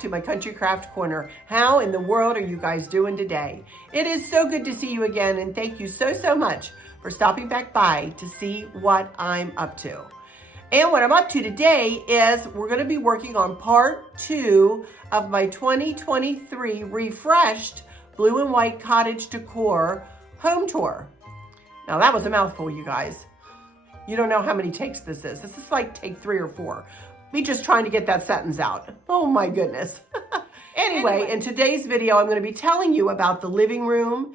back to my Country Craft Corner. How in the world are you guys doing today? It is so good to see you again, and thank you so much for stopping back by to see what I'm up to. And what I'm up to today is we're going to be working on part 2 of my 2023 refreshed blue and white cottage decor home tour. Now that was a mouthful, you guys. You don't know how many takes this is. This is like take 3 or 4. Me just trying to get that sentence out. Oh my goodness. Anyway, in today's video, I'm going to be telling you about the living room,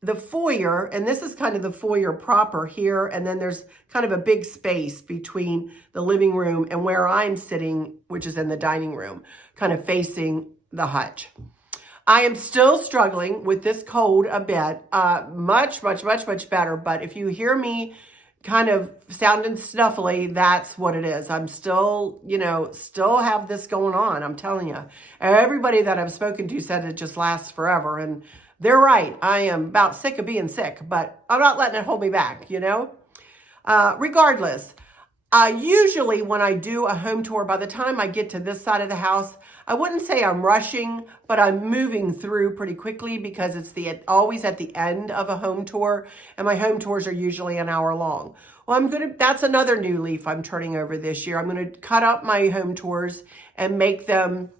the foyer, and this is kind of the foyer proper here, and then there's kind of a big space between the living room and where I'm sitting, which is in the dining room, kind of facing the hutch. I am still struggling with this cold a bit, much better, but if you hear me kind of sounding snuffly, that's what it is. I'm still, still have this going on. I'm telling you, everybody that I've spoken to said it just lasts forever. And they're right. I am about sick of being sick, but I'm not letting it hold me back, Regardless, usually when I do a home tour, by the time I get to this side of the house, I wouldn't say I'm rushing, but I'm moving through pretty quickly because it's always at the end of a home tour, and my home tours are usually an hour long. Well, that's another new leaf I'm turning over this year. I'm going to cut up my home tours and make them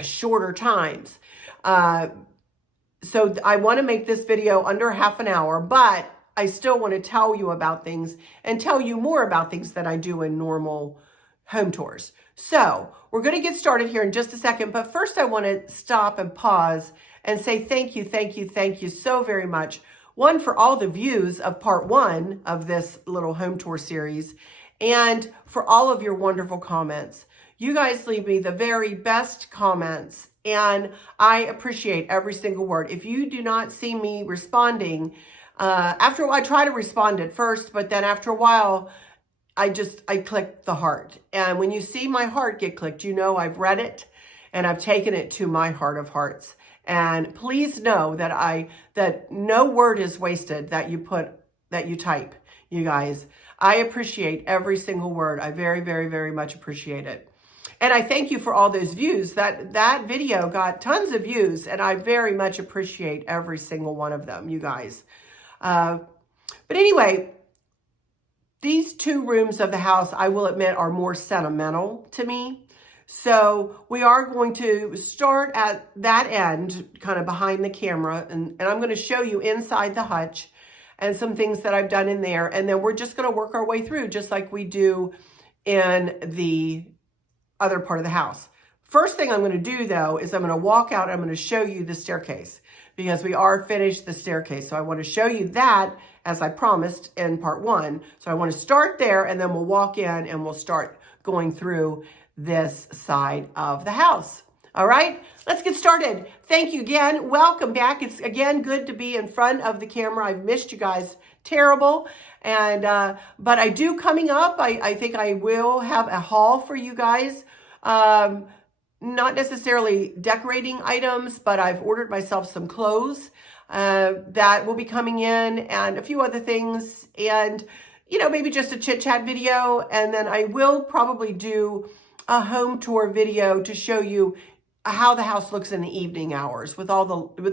shorter times. So I want to make this video under half an hour, but I still want to tell you about things and tell you more about things that I do in normal home tours. So we're going to get started here in just a second, but first I want to stop and pause and say thank you so very much. One, for all the views of part 1 of this little home tour series, and for all of your wonderful comments. You guys leave me the very best comments, and I appreciate every single word. If you do not see me responding, after a while, I try to respond at first, but then after a while, I click the heart. And when you see my heart get clicked, I've read it and I've taken it to my heart of hearts. And please know that no word is wasted that you type, you guys. I appreciate every single word. I very much appreciate it. And I thank you for all those views. That video got tons of views, and I very much appreciate every single one of them, you guys. But anyway, these 2 rooms of the house, I will admit, are more sentimental to me. So we are going to start at that end, kind of behind the camera, and I'm going to show you inside the hutch and some things that I've done in there. And then we're just going to work our way through just like we do in the other part of the house. First thing I'm going to do, though, is I'm going to walk out and I'm going to show you the staircase because we are finished the staircase. So I want to show you that as I promised in part 1. So I want to start there and then we'll walk in and we'll start going through this side of the house. All right, let's get started. Thank you again. Welcome back. It's again good to be in front of the camera. I've missed you guys terrible. And but I do coming up. I think I will have a haul for you guys. Not necessarily decorating items, but I've ordered myself some clothes that will be coming in and a few other things, and maybe just a chit chat video. And then I will probably do a home tour video to show you how the house looks in the evening hours with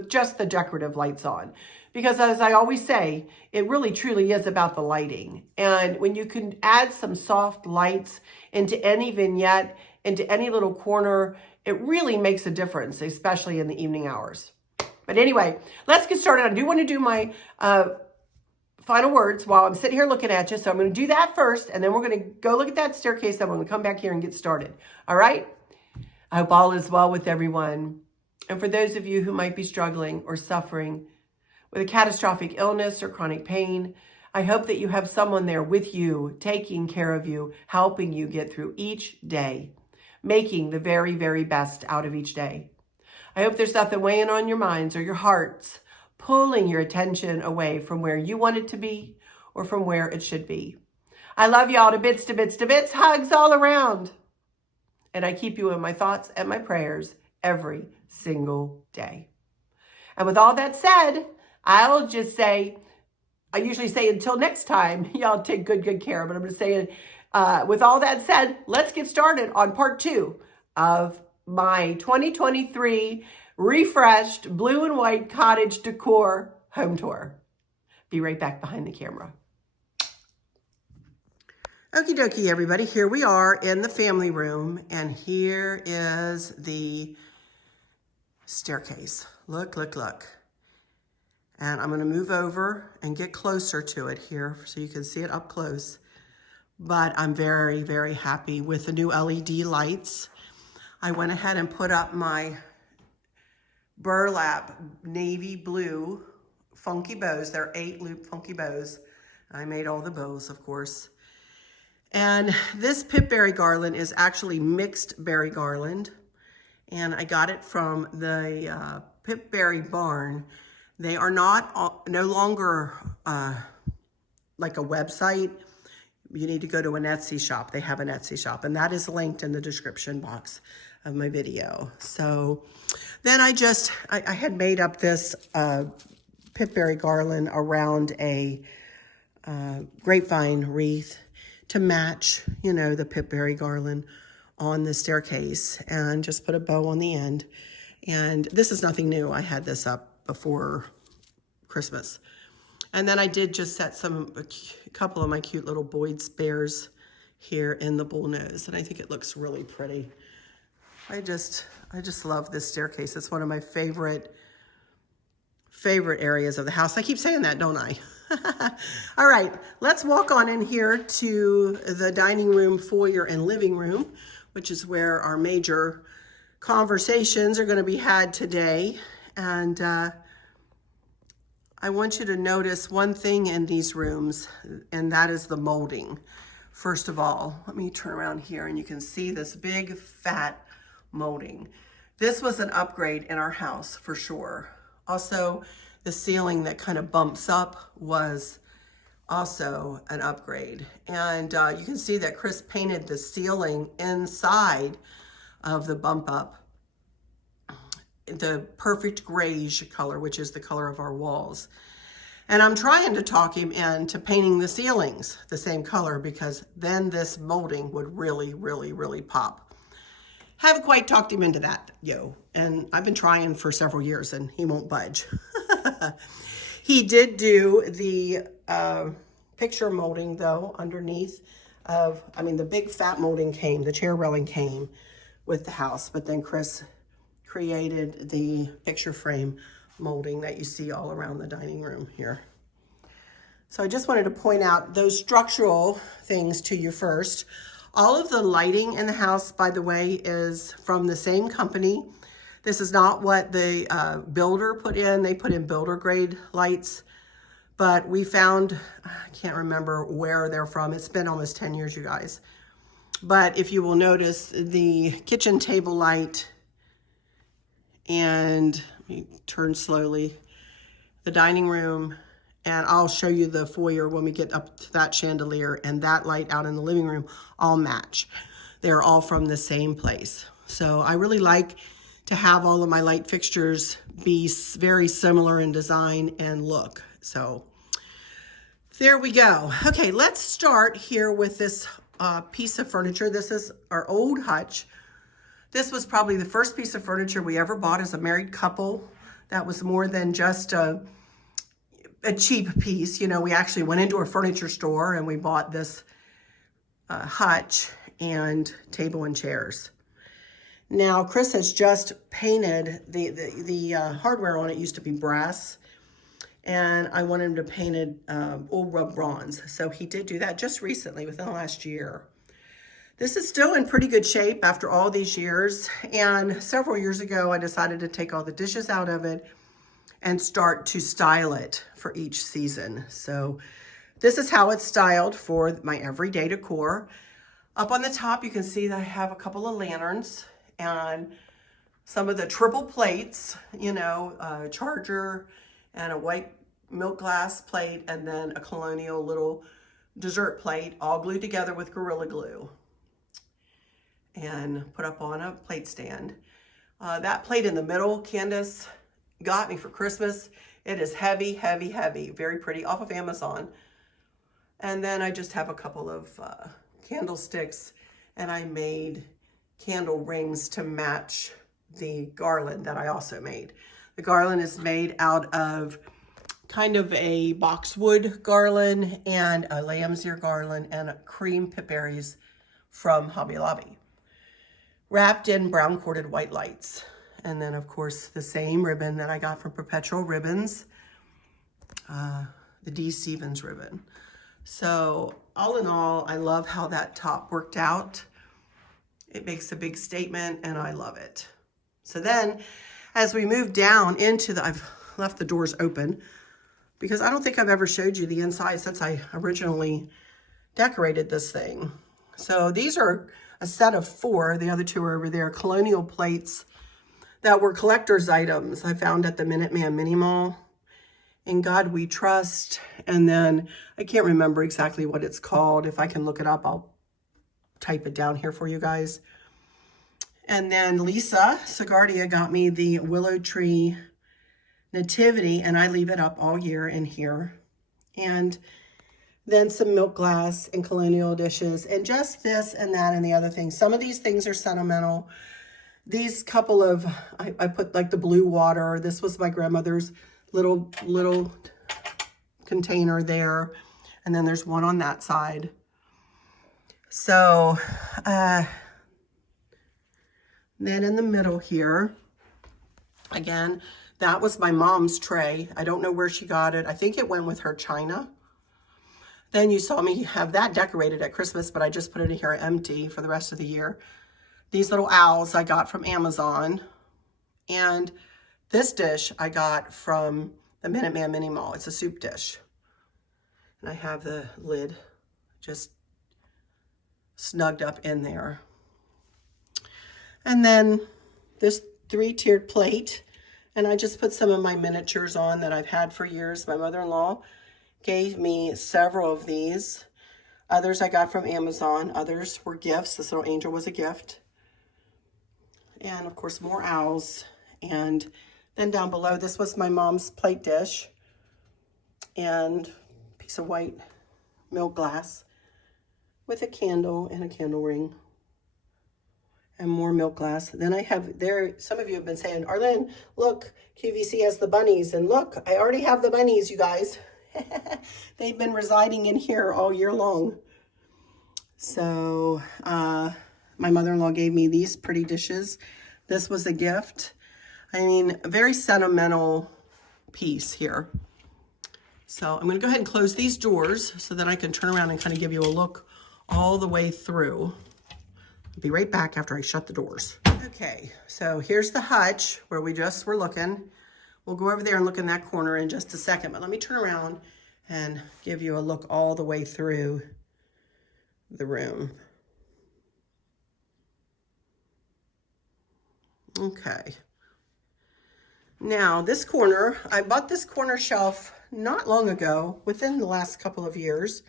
just the decorative lights on. Because as I always say, it really truly is about the lighting. And when you can add some soft lights into any vignette, into any little corner, it really makes a difference, especially in the evening hours. But anyway, let's get started. I do want to do my final words while I'm sitting here looking at you. So I'm going to do that first, and then we're going to go look at that staircase, and I'm going to come back here and get started. All right? I hope all is well with everyone. And for those of you who might be struggling or suffering with a catastrophic illness or chronic pain, I hope that you have someone there with you, taking care of you, helping you get through each day, making the very best out of each day. I hope there's nothing weighing on your minds or your hearts, pulling your attention away from where you want it to be or from where it should be. I love y'all to bits, hugs all around. And I keep you in my thoughts and my prayers every single day. And with all that said, I'll just say, I usually say until next time, y'all take good care. But I'm going to say, with all that said, let's get started on part 2 of my 2023 refreshed blue and white cottage decor home tour. Be right back behind the camera. Okie dokie, everybody. Here we are in the family room, and here is the staircase. Look, look, look. And I'm going to move over and get closer to it here so you can see it up close. But I'm very, very happy with the new LED lights. I went ahead and put up my burlap navy blue funky bows. They're 8-loop funky bows. I made all the bows, of course. And this Pip Berry garland is actually mixed berry garland. And I got it from the Pip Berry Barn. They are no longer like a website. You need to go to an Etsy shop. They have an Etsy shop, and that is linked in the description box of my video. So then I had made up this Pip Berry garland around a grapevine wreath to match, you know, the Pip Berry garland on the staircase, and just put a bow on the end. And this is nothing new. I had this up before Christmas. And then I did just set a couple of my cute little Boyd's bears here in the bull nose, and I think it looks really pretty. I just love this staircase. It's one of my favorite areas of the house. I keep saying that, don't I? All right, let's walk on in here to the dining room, foyer, and living room, which is where our major conversations are going to be had today. And I want you to notice one thing in these rooms, and that is the molding. First of all, let me turn around here and you can see this big fat molding. This was an upgrade in our house for sure. Also, the ceiling that kind of bumps up was also an upgrade. And you can see that Chris painted the ceiling inside of the bump up the perfect grayish color, which is the color of our walls. And I'm trying to talk him into painting the ceilings the same color, because then this molding would really, really, really pop. Haven't quite talked him into that, and I've been trying for several years and he won't budge. He did do the picture molding though underneath of, the big fat molding came, the chair railing came with the house, but then Chris created the picture frame molding that you see all around the dining room here. So I just wanted to point out those structural things to you first. All of the lighting in the house, by the way, is from the same company. This is not what the builder put in. They put in builder grade lights, but we found, I can't remember where they're from. It's been almost 10 years, you guys. But if you will notice, the kitchen table light, and let me turn slowly, the dining room, and I'll show you the foyer when we get up to that chandelier, and that light out in the living room all match. They're all from the same place. So I really like to have all of my light fixtures be very similar in design and look. So there we go. Okay, let's start here with this piece of furniture. This is our old hutch. This was probably the first piece of furniture we ever bought as a married couple. That was more than just a cheap piece. We actually went into a furniture store and we bought this hutch and table and chairs. Now, Chris has just painted the hardware on it. Used to be brass, and I wanted him to paint it old rub bronze. So he did do that just recently, within the last year. This is still in pretty good shape after all these years, and several years ago I decided to take all the dishes out of it and start to style it for each season. So this is how it's styled for my everyday decor. Up on the top you can see that I have a couple of lanterns and some of the triple plates, a charger and a white milk glass plate, and then a colonial little dessert plate, all glued together with Gorilla Glue and put up on a plate stand. That plate in the middle, Candace got me for Christmas. It is heavy, heavy, heavy, very pretty, off of Amazon. And then I just have a couple of candlesticks, and I made candle rings to match the garland that I also made. The garland is made out of kind of a boxwood garland and a lamb's ear garland and a cream Pip Berries from Hobby Lobby, wrapped in brown corded white lights. And then of course the same ribbon that I got from Perpetual Ribbons, the D. Stevens ribbon. So all in all, I love how that top worked out. It makes a big statement and I love it. So then as we move down into the, I've left the doors open because I don't think I've ever showed you the inside since I originally decorated this thing. So these are a set of 4. The other 2 are over there, colonial plates that were collector's items I found at the Minuteman Mini Mall. In God We Trust. And then I can't remember exactly what it's called. If I can look it up, I'll type it down here for you guys. And then Lisa Segardia got me the Willow Tree Nativity, and I leave it up all year in here. And then some milk glass and colonial dishes, and just this and that and the other things. Some of these things are sentimental. These couple of, I put like the blue water. This was my grandmother's little container there. And then there's one on that side. So, then in the middle here, again, that was my mom's tray. I don't know where she got it. I think it went with her china. Then you saw me have that decorated at Christmas, but I just put it in here empty for the rest of the year. These little owls I got from Amazon. And this dish I got from the Minuteman Mini Mall. It's a soup dish. And I have the lid just snugged up in there. And then this 3-tiered plate. And I just put some of my miniatures on that I've had for years. My mother-in-law gave me several of these. Others I got from Amazon. Others were gifts. This little angel was a gift. And of course, more owls. And then down below, this was my mom's plate dish. And a piece of white milk glass with a candle and a candle ring. And more milk glass. Then I have there, some of you have been saying, Arlynn, look, QVC has the bunnies. And look, I already have the bunnies, you guys. They've been residing in here all year long. So my mother-in-law gave me these pretty dishes. This was a gift. I mean, a very sentimental piece here. So I'm going to go ahead and close these doors so that I can turn around and kind of give you a look all the way through. I'll be right back after I shut the doors. Okay, so here's the hutch where we just were looking. We'll go over there and look in that corner in just a second, but let me turn around and give you a look all the way through the room. Okay. Now this corner, I bought this corner shelf not long ago, within the last couple of years,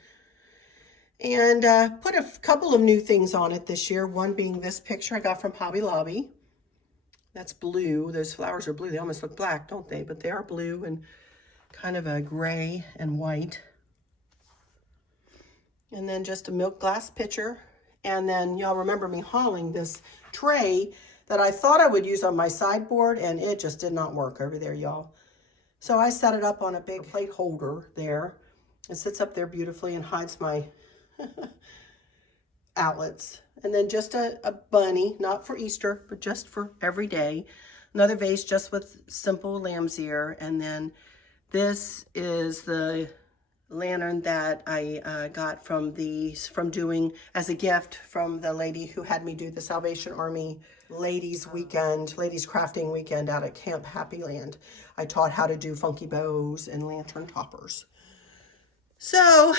and put a couple of new things on it this year. One being this picture I got from Hobby Lobby. That's blue. Those flowers are blue. They almost look black, don't they? But they are blue and kind of a gray and white. And then just a milk glass pitcher. And then y'all remember me hauling this tray that I thought I would use on my sideboard, and it just did not work over there, y'all. So I set it up on a big plate holder there. It sits up there beautifully and hides my outlets. And then just a bunny, not for Easter, but just for every day. Another vase just with simple lamb's ear. And then this is the lantern that I got from doing as a gift from the lady who had me do the Salvation Army ladies crafting weekend out at Camp Happy Land. I taught how to do funky bows and lantern toppers. So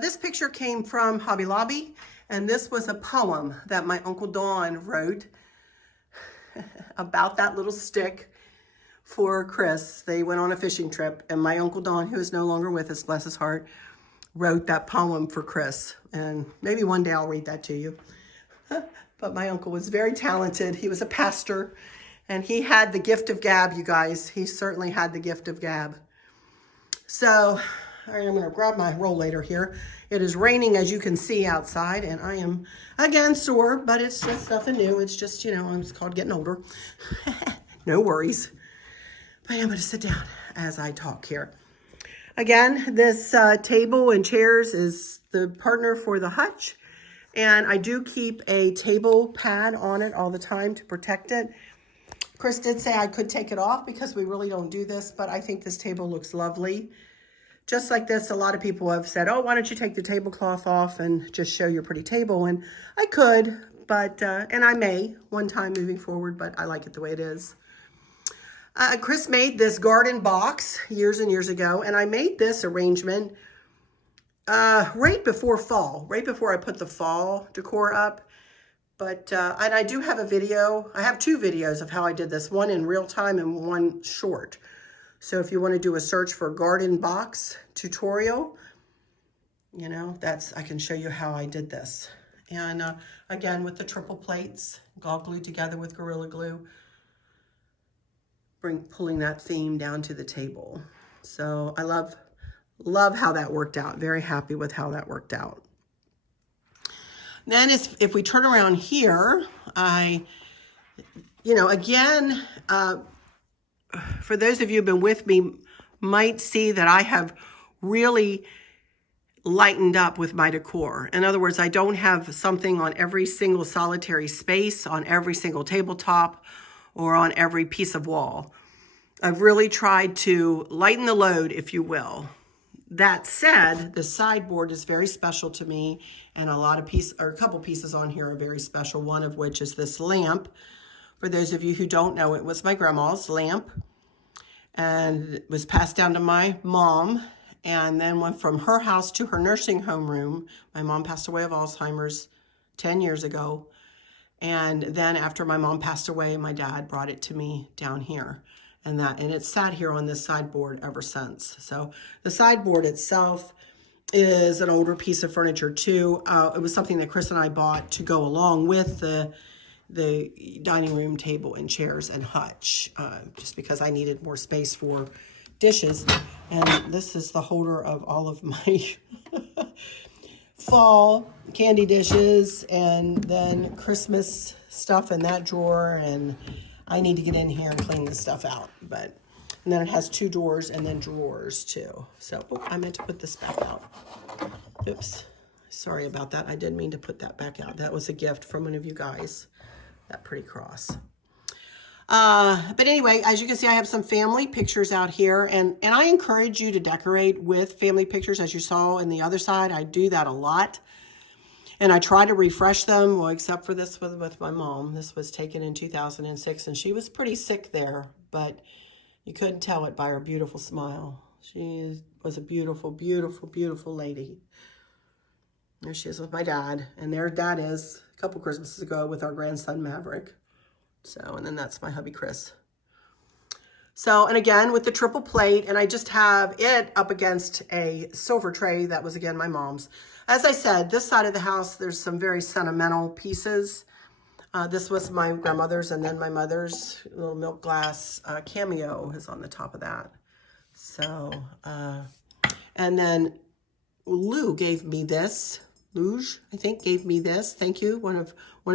this picture came from Hobby Lobby, and this was a poem that my Uncle Don wrote about that little stick for Chris. They went on a fishing trip, and my Uncle Don, who is no longer with us, bless his heart, wrote that poem for Chris. And maybe one day I'll read that to you. But my uncle was very talented. He was a pastor, and he had the gift of gab, you guys. He certainly had the gift of gab. So I'm going to grab my rollator here. It is raining, as you can see outside, and I am, again, sore, but it's just nothing new. It's just, you know, it's called getting older. No worries. But I'm going to sit down as I talk here. Again, this table and chairs is the partner for the hutch. And I do keep a table pad on it all the time to protect it. Chris did say I could take it off because we really don't do this, but I think this table looks lovely. Just like this, a lot of people have said, oh, why don't you take the tablecloth off and just show your pretty table? And I could, but, and I may one time moving forward, but I like it the way it is. Chris made this garden box years and years ago, and I made this arrangement right before fall, right before I put the fall decor up. But, and I do have a video. I have two videos of how I did this, one in real time and one short. So if you want to do a search for garden box tutorial, you know, I can show you how I did this. And again, with the triple plates, all glued together with Gorilla Glue, pulling that theme down to the table. So I love how that worked out. Very happy with how that worked out. Then if we turn around here, you know, again, for those of you who've been with me, might see that I have really lightened up with my decor. In other words, I don't have something on every single solitary space, on every single tabletop, or on every piece of wall. I've really tried to lighten the load, if you will. That said, the sideboard is very special to me, and a couple pieces on here are very special, one of which is this lamp. For those of you who don't know, it was my grandma's lamp, and it was passed down to my mom, and then went from her house to her nursing home room. My mom passed away of Alzheimer's 10 years ago, and then after my mom passed away, my dad brought it to me down here. And it's sat here on this sideboard ever since. So the sideboard itself is an older piece of furniture too. It was something that Chris and I bought to go along with the dining room table and chairs and hutch, just because I needed more space for dishes. And this is the holder of all of my fall candy dishes, and then Christmas stuff in that drawer, and I need to get in here and clean this stuff out. And then it has two doors and then drawers too. So, I meant to put this back out. Oops, sorry about that. I didn't mean to put that back out. That was a gift from one of you guys. That pretty cross. But anyway, as you can see, I have some family pictures out here, and I encourage you to decorate with family pictures. As you saw in the other side, I do that a lot. And I try to refresh them, well, except for this with my mom. This was taken in 2006, and she was pretty sick there, but you couldn't tell it by her beautiful smile. She was a beautiful, beautiful, beautiful lady. There she is with my dad, and there Dad is a couple Christmases ago with our grandson, Maverick. So, and then that's my hubby, Chris. So, and again, with the triple plate, and I just have it up against a silver tray that was, again, my mom's. As I said, this side of the house, there's some very sentimental pieces. This was my grandmother's, and then my mother's little milk glass cameo is on the top of that. So, and then Lou gave me this. Luge, I think, gave me this. Thank you, one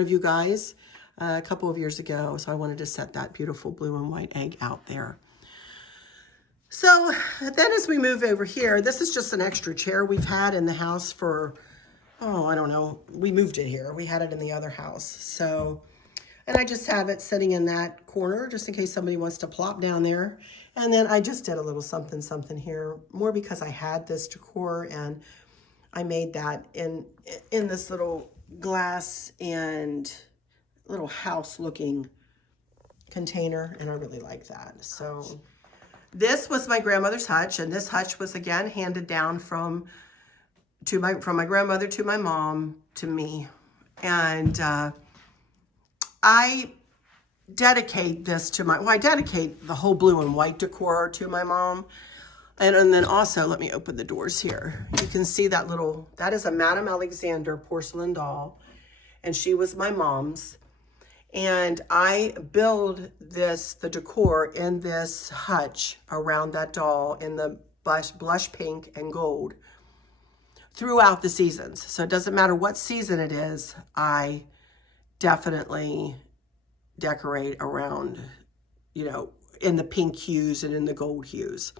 of you guys, a couple of years ago. So I wanted to set that beautiful blue and white egg out there. So then as we move over here, this is just an extra chair we've had in the house for, oh, I don't know. We moved it here. We had it in the other house. So, and I just have it sitting in that corner just in case somebody wants to plop down there. And then I just did a little something, something here, more because I had this decor, and I made that in this little glass and little house looking container, and I really like that. So this was my grandmother's hutch, and this hutch was again handed down from my grandmother to my mom to me. And I dedicate this to I dedicate the whole blue and white decor to my mom. And then also, let me open the doors here. You can see that that is a Madame Alexander porcelain doll, and she was my mom's. And I build the decor in this hutch around that doll in the blush pink, and gold throughout the seasons. So it doesn't matter what season it is, I definitely decorate around, you know, in the pink hues and in the gold hues.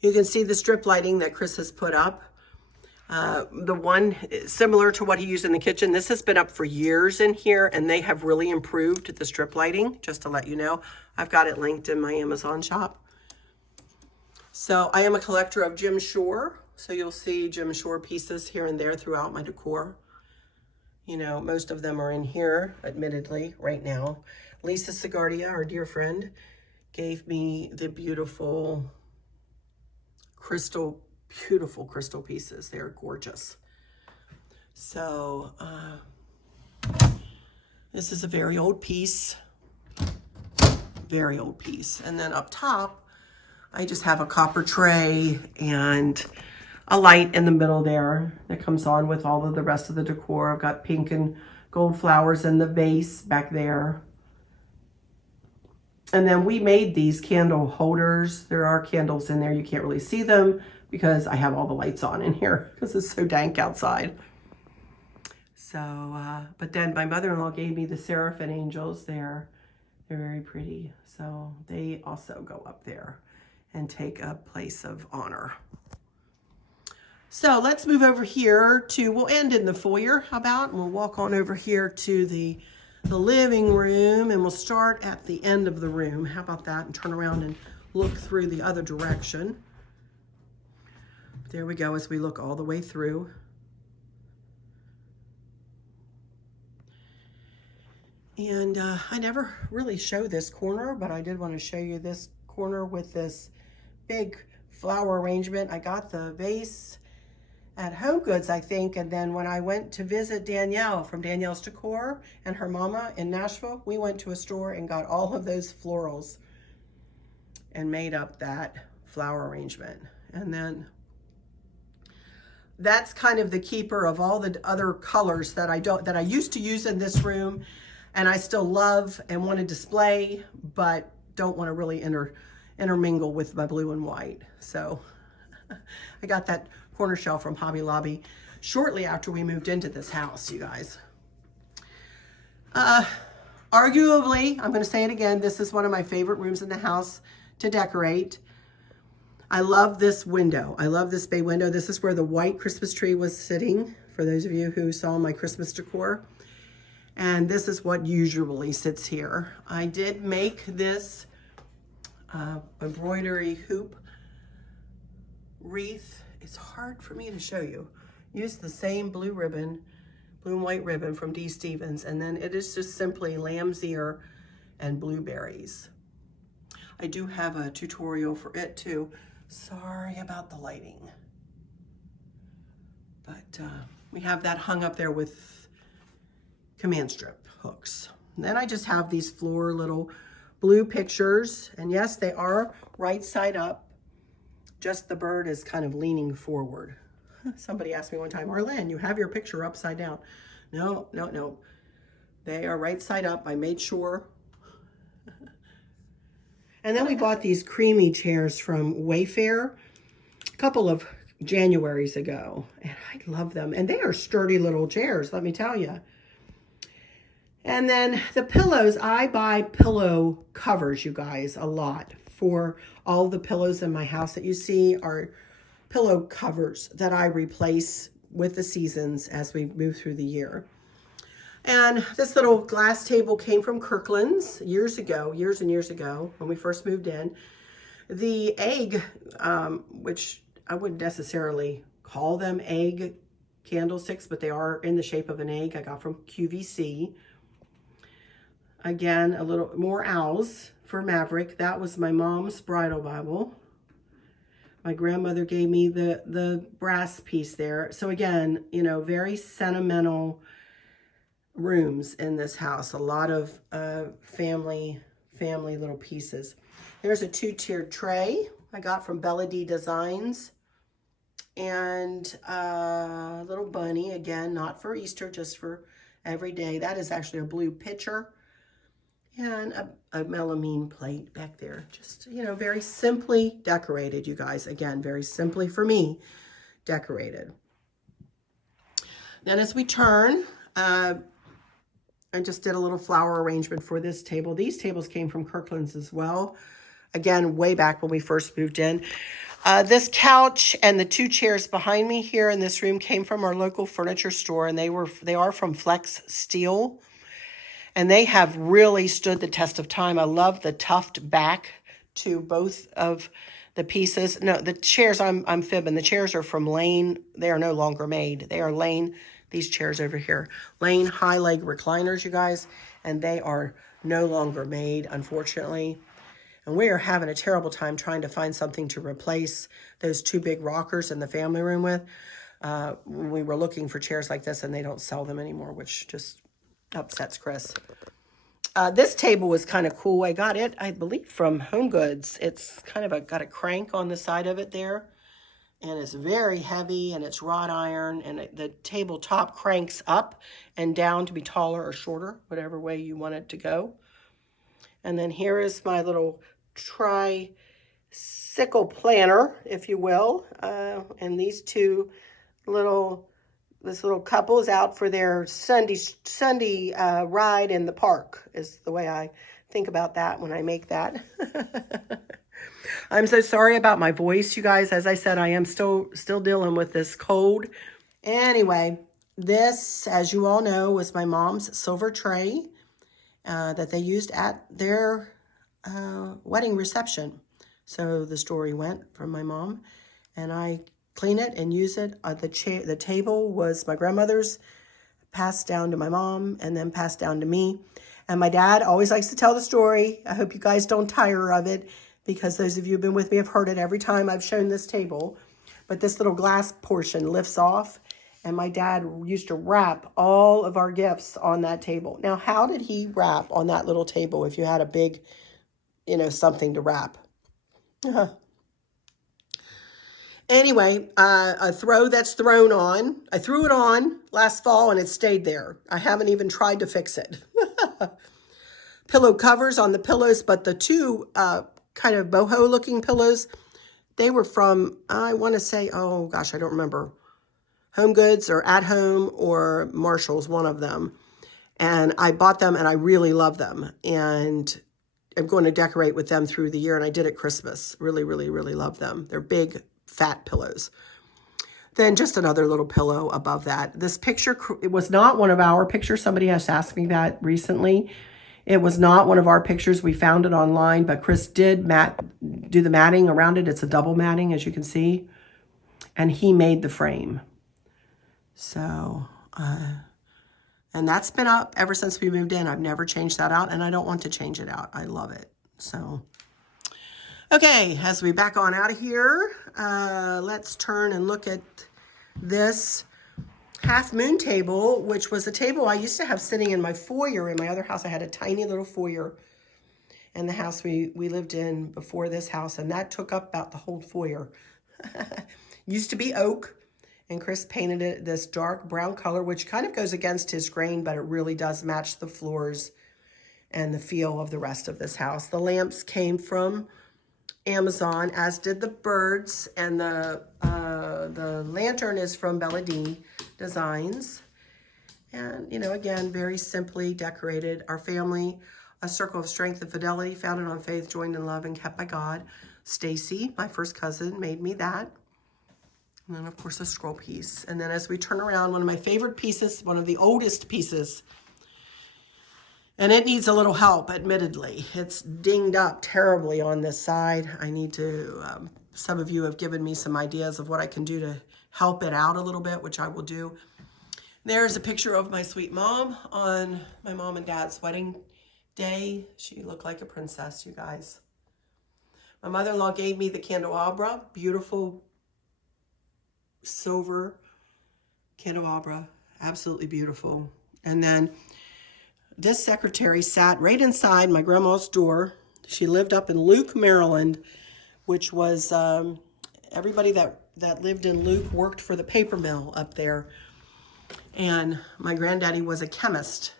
You can see the strip lighting that Chris has put up. The one similar to what he used in the kitchen. This has been up for years in here, and they have really improved the strip lighting, just to let you know. I've got it linked in my Amazon shop. So I am a collector of Jim Shore. So you'll see Jim Shore pieces here and there throughout my decor. You know, most of them are in here, admittedly, right now. Lisa Segardia, our dear friend, gave me the beautiful crystal pieces. They're gorgeous. So this is a very old piece. And then up top, I just have a copper tray and a light in the middle there that comes on with all of the rest of the decor. I've got pink and gold flowers in the vase back there. And then we made these candle holders. There are candles in there. You can't really see them because I have all the lights on in here because it's so dank outside. So, but then my mother-in-law gave me the seraphim angels there. They're very pretty. So they also go up there and take a place of honor. So let's move over here to, we'll end in the foyer, how about? And we'll walk on over here to the living room, and we'll start at the end of the room. How about that? And turn around and look through the other direction. There we go, as we look all the way through. And I never really show this corner, but I did want to show you this corner with this big flower arrangement. I got the vase at Home Goods, I think, and then when I went to visit Danielle from Danielle's Decor and her mama in Nashville, we went to a store and got all of those florals and made up that flower arrangement. And then that's kind of the keeper of all the other colors that I used to use in this room, and I still love and want to display, but don't want to really intermingle with my blue and white. So I got that corner shelf from Hobby Lobby shortly after we moved into this house, you guys. Arguably, I'm going to say it again, this is one of my favorite rooms in the house to decorate. I love this window. I love this bay window. This is where the white Christmas tree was sitting, for those of you who saw my Christmas decor. And this is what usually sits here. I did make this embroidery hoop wreath. It's hard for me to show you. Use the same blue and white ribbon from D. Stevens, and then it is just simply lamb's ear and blueberries. I do have a tutorial for it too. Sorry about the lighting. But we have that hung up there with command strip hooks. And then I just have these floor little blue pictures, and yes, they are right side up. Just the bird is kind of leaning forward. Somebody asked me one time, Arlynn, you have your picture upside down. No, no, no. They are right side up. I made sure. And then we bought these creamy chairs from Wayfair a couple of Januaries ago. And I love them. And they are sturdy little chairs, let me tell you. And then the pillows, I buy pillow covers, you guys, a lot. For all the pillows in my house that you see are pillow covers that I replace with the seasons as we move through the year. And this little glass table came from Kirkland's years and years ago, when we first moved in. The egg, which I wouldn't necessarily call them egg candlesticks, but they are in the shape of an egg, I got from QVC. Again, a little more owls for Maverick. That was my mom's bridal Bible. My grandmother gave me the brass piece there. So again, you know, very sentimental rooms in this house. A lot of family little pieces. There's a 2-tiered tray I got from Bella D Designs. And a little bunny, again, not for Easter, just for every day. That is actually a blue pitcher. And a melamine plate back there. Just, you know, very simply decorated, you guys. Again, very simply for me, decorated. Then as we turn, I just did a little flower arrangement for this table. These tables came from Kirkland's as well. Again, way back when we first moved in. This couch and the 2 chairs behind me here in this room came from our local furniture store, and they are from Flex Steel. And they have really stood the test of time. I love the tuft back to both of the pieces. No, the chairs, I'm fibbing. The chairs are from Lane. They are no longer made. They are Lane, these chairs over here. Lane high leg recliners, you guys. And they are no longer made, unfortunately. And we are having a terrible time trying to find something to replace those 2 big rockers in the family room with. We were looking for chairs like this, and they don't sell them anymore, which just upsets Chris. This table was kind of cool. I got it, I believe, from Home Goods. It's kind of got a crank on the side of it there. And it's very heavy, and it's wrought iron. And the tabletop cranks up and down to be taller or shorter, whatever way you want it to go. And then here is my little tricycle planner, if you will. And these 2 this little couple is out for their Sunday ride in the park, is the way I think about that when I make that. I'm so sorry about my voice, you guys. As I said, I am still dealing with this cold. Anyway, this, as you all know, was my mom's silver tray that they used at their wedding reception. So the story went from my mom, and I clean it and use it. The table was my grandmother's, passed down to my mom, and then passed down to me. And my dad always likes to tell the story. I hope you guys don't tire of it, because those of you who've been with me have heard it every time I've shown this table. But this little glass portion lifts off, and my dad used to wrap all of our gifts on that table. Now, how did he wrap on that little table if you had a big, you know, something to wrap? Anyway, a throw that's thrown on. I threw it on last fall, and it stayed there. I haven't even tried to fix it. Pillow covers on the pillows, but the 2 kind of boho-looking pillows, they were from, I want to say, oh gosh, I don't remember. Home Goods or At Home or Marshall's, one of them. And I bought them, and I really love them. And I'm going to decorate with them through the year, and I did at Christmas. Really, really, really love them. They're big, fat pillows. Then just another little pillow above that. This picture, it was not one of our pictures. Somebody has asked me that recently. It was not one of our pictures. We found it online, but Chris did do the matting around it. It's a double matting, as you can see. And he made the frame. So, and that's been up ever since we moved in. I've never changed that out, and I don't want to change it out. I love it. So, okay, as we back on out of here, let's turn and look at this half moon table, which was a table I used to have sitting in my foyer. In my other house, I had a tiny little foyer in the house we lived in before this house, and that took up about the whole foyer. Used to be oak, and Chris painted it this dark brown color, which kind of goes against his grain, but it really does match the floors and the feel of the rest of this house. The lamps came from Amazon, as did the birds, and the lantern is from Bella D Designs. And, you know, again, very simply decorated. Our family, a circle of strength and fidelity, founded on faith, joined in love, and kept by God. Stacy, my first cousin, made me that. And then, of course, a scroll piece. And then as we turn around, one of my favorite pieces, one of the oldest pieces, and it needs a little help, admittedly. It's dinged up terribly on this side. I need to, some of you have given me some ideas of what I can do to help it out a little bit, which I will do. There's a picture of my sweet mom on my mom and dad's wedding day. She looked like a princess, you guys. My mother-in-law gave me the candelabra, beautiful silver candelabra, absolutely beautiful. And then this secretary sat right inside my grandma's door. She lived up in Luke, Maryland, which was everybody that lived in Luke worked for the paper mill up there. And my granddaddy was a chemist.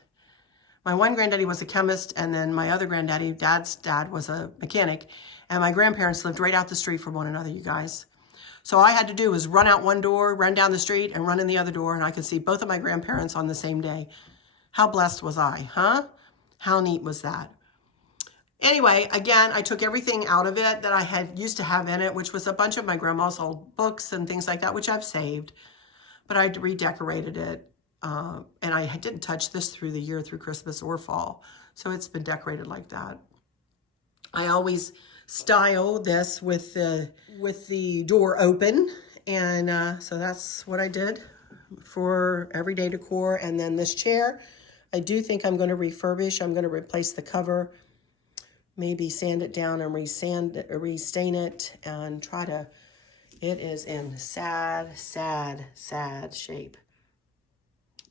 My one granddaddy was a chemist, and then my other granddaddy, Dad's dad, was a mechanic, and my grandparents lived right out the street from one another, you guys. So all I had to do was run out one door, run down the street, and run in the other door, and I could see both of my grandparents on the same day. How blessed was I, huh? How neat was that? Anyway, again, I took everything out of it that I had used to have in it, which was a bunch of my grandma's old books and things like that, which I've saved. But I redecorated it, and I didn't touch this through the year, through Christmas or fall. So it's been decorated like that. I always style this with the door open, and so that's what I did for everyday decor. And then this chair, I do think I'm going to refurbish. I'm going to replace the cover, maybe sand it down and restain it, and try to, it is in sad, sad, sad shape.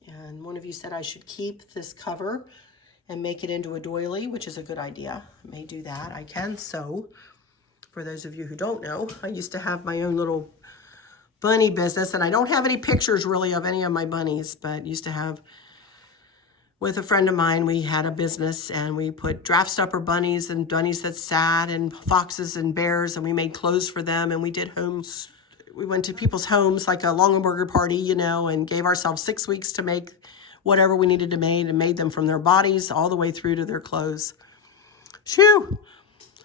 And one of you said I should keep this cover and make it into a doily, which is a good idea. I may do that. I can sew. For those of you who don't know, I used to have my own little bunny business, and I don't have any pictures really of any of my bunnies, but used to have, with a friend of mine, we had a business, and we put draft stopper bunnies and bunnies that sat, and foxes and bears, and we made clothes for them, and we did homes. We went to people's homes like a Longaberger party, you know, and gave ourselves 6 weeks to make whatever we needed to make, and made them from their bodies all the way through to their clothes. Phew,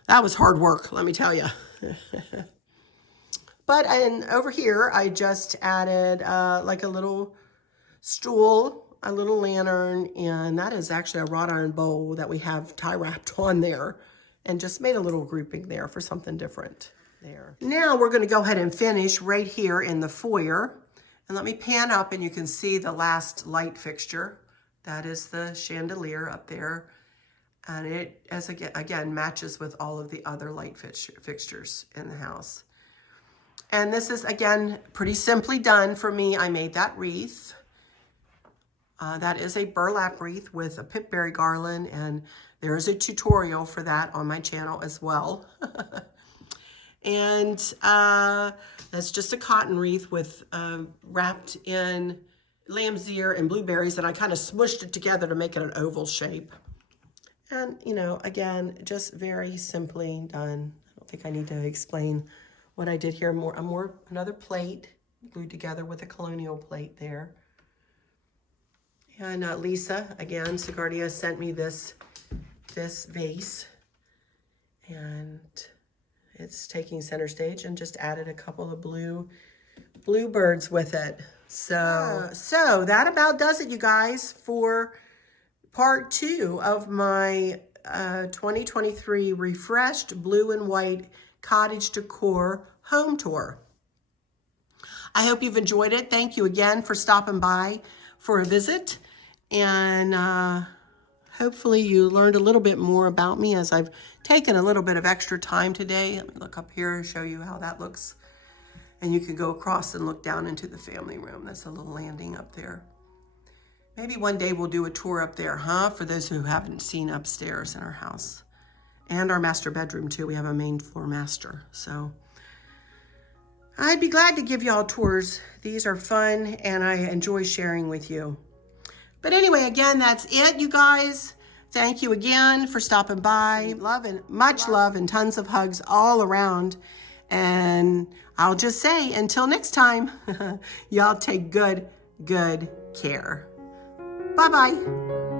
that was hard work, let me tell you. But over here, I just added like a little stool, a little lantern, and that is actually a wrought iron bowl that we have tie wrapped on there, and just made a little grouping there for something different there. Now we're going to go ahead and finish right here in the foyer, and let me pan up and you can see the last light fixture. That is the chandelier up there, and it, as again, matches with all of the other light fixtures in the house. And this is, again, pretty simply done for me. I made that wreath. That is a burlap wreath with a Pip Berry garland, and there is a tutorial for that on my channel as well. And that's just a cotton wreath with wrapped in lamb's ear and blueberries, and I kind of smushed it together to make it an oval shape. And, you know, again, just very simply done. I don't think I need to explain what I did here. Another plate glued together with a colonial plate there. And Lisa, again, Sigardia, sent me this vase, and it's taking center stage, and just added a couple of blue birds with it. So that about does it, you guys, for part 2 of my 2023 refreshed blue and white cottage decor home tour. I hope you've enjoyed it. Thank you again for stopping by for a visit, and hopefully you learned a little bit more about me, as I've taken a little bit of extra time today. Let me look up here and show you how that looks, and you can go across and look down into the family room. That's a little landing up there. Maybe one day we'll do a tour up there, huh? For those who haven't seen upstairs in our house, and our master bedroom too. We have a main floor master, so I'd be glad to give y'all tours. These are fun, and I enjoy sharing with you. But anyway, again, that's it, you guys. Thank you again for stopping by. Much love and tons of hugs all around. And I'll just say, until next time, y'all take good care. Bye-bye.